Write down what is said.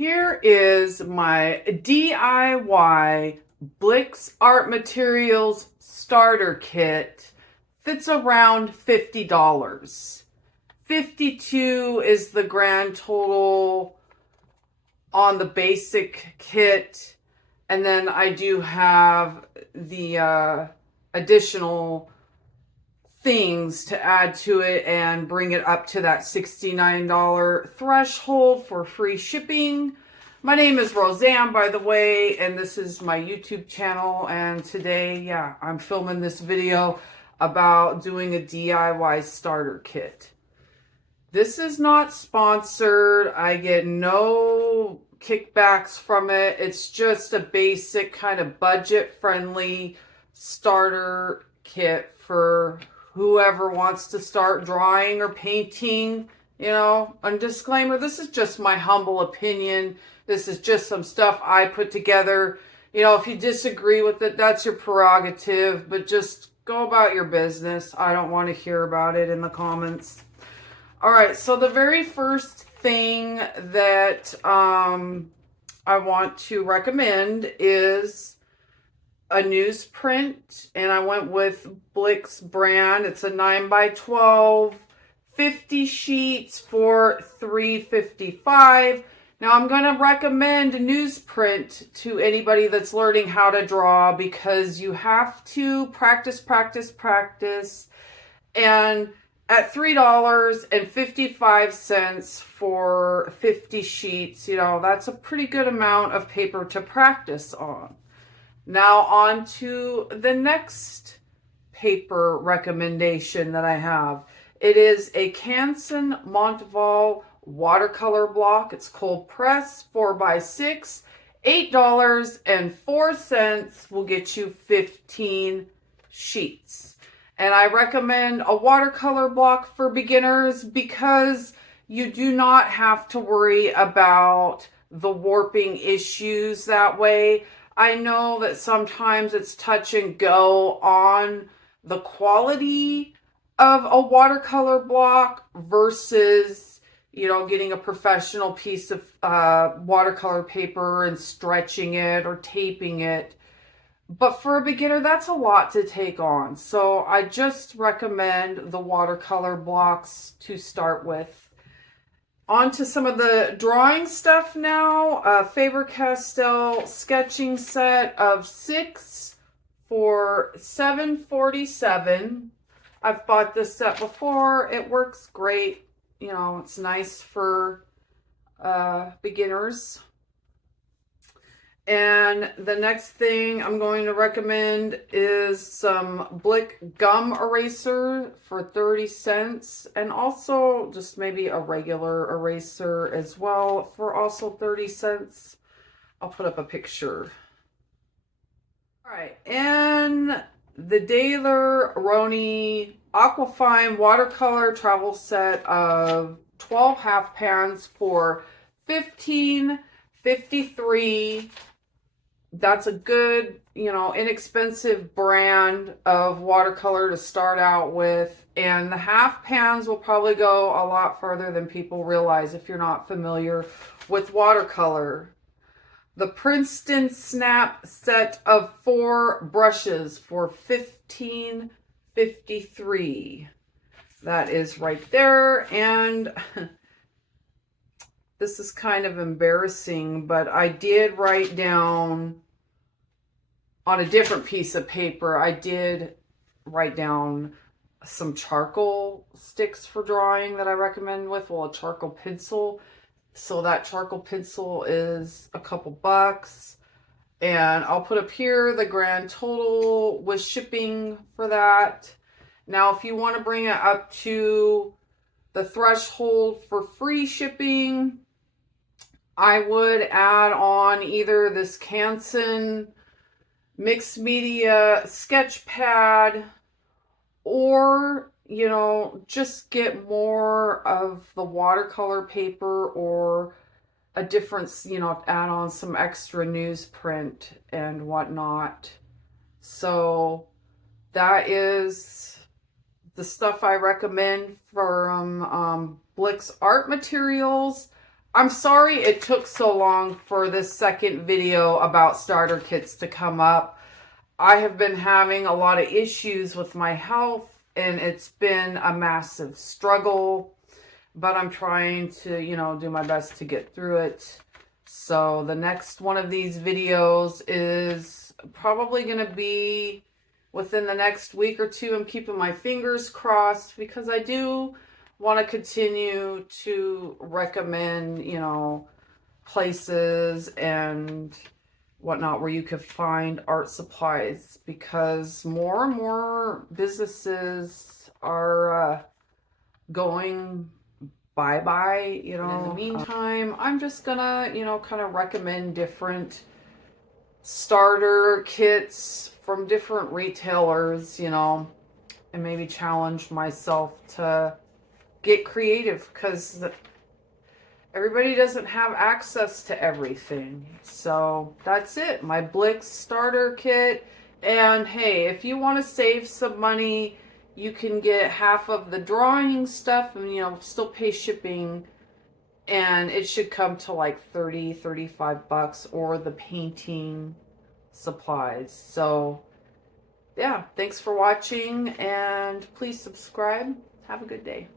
Here is my DIY Blick Art Materials starter kit. Fits around $50. 52 is the grand total on the basic kit. And then I do have the additional things to add to it and bring it up to that $69 threshold for free shipping. My name is Roseanne, by the way, and this is my YouTube channel. And today, I'm filming this video about doing a DIY starter kit. This is not sponsored. I get no kickbacks from it. It's just a basic kind of budget-friendly starter kit for whoever wants to start drawing or painting. You know, a disclaimer, this is just my humble opinion. This is just some stuff I put together. You know, if you disagree with it, that's your prerogative, but just go about your business. I don't want to hear about it in the comments. All right, so the very first thing that I want to recommend is a newsprint, and I went with Blick's brand. It's a 9x12, 50 sheets for $3.55. Now I'm going to recommend a newsprint to anybody that's learning how to draw, because you have to practice, and at $3.55 for 50 sheets, you know, that's a pretty good amount of paper to practice on. Now on to the next paper recommendation that I have. It is a Canson Montval watercolor block. It's cold press, 4x6, $8.04 will get you 15 sheets. And I recommend a watercolor block for beginners because you do not have to worry about the warping issues that way. I know that sometimes it's touch and go on the quality of a watercolor block versus, you know, getting a professional piece of watercolor paper and stretching it or taping it. But for a beginner, that's a lot to take on. So I just recommend the watercolor blocks to start with. On to some of the drawing stuff now. Faber-Castell sketching set of 6 for $7.47. I've bought this set before. It works great. You know, it's nice for beginners. And the next thing I'm going to recommend is some Blick gum eraser for 30 cents. And also just maybe a regular eraser as well for also 30 cents. I'll put up a picture. All right, and the Daler-Rowney Aquafine watercolor travel set of 12 half pans for $15.53. That's a good, you know, inexpensive brand of watercolor to start out with. And the half pans will probably go a lot further than people realize if you're not familiar with watercolor. The Princeton Snap set of 4 brushes for $15.53. That is right there. And this is kind of embarrassing, but I did write down on a different piece of paper, I did write down some charcoal sticks for drawing that I recommend with, well, a charcoal pencil. So that charcoal pencil is a couple bucks. And I'll put up here the grand total with shipping for that. Now, if you want to bring it up to the threshold for free shipping, I would add on either this Canson mixed media sketch pad, or, you know, just get more of the watercolor paper, or a different, you know, add on some extra newsprint and whatnot. So that is the stuff I recommend from Blick's Art Materials. I'm sorry it took so long for this second video about starter kits to come up. I have been having a lot of issues with my health, and it's been a massive struggle, but I'm trying to, do my best to get through it. So the next one of these videos is probably going to be within the next week or two. I'm keeping my fingers crossed because I do want to continue to recommend, places and whatnot where you could find art supplies, because more and more businesses are going bye-bye, In the meantime, I'm just gonna, kind of recommend different starter kits from different retailers, and maybe challenge myself to get creative, because everybody doesn't have access to everything. So that's it. My Blick starter kit. And hey, if you want to save some money, you can get half of the drawing stuff and, still pay shipping. And it should come to like 30, 35 bucks, or the painting supplies. So yeah, thanks for watching, and please subscribe. Have a good day.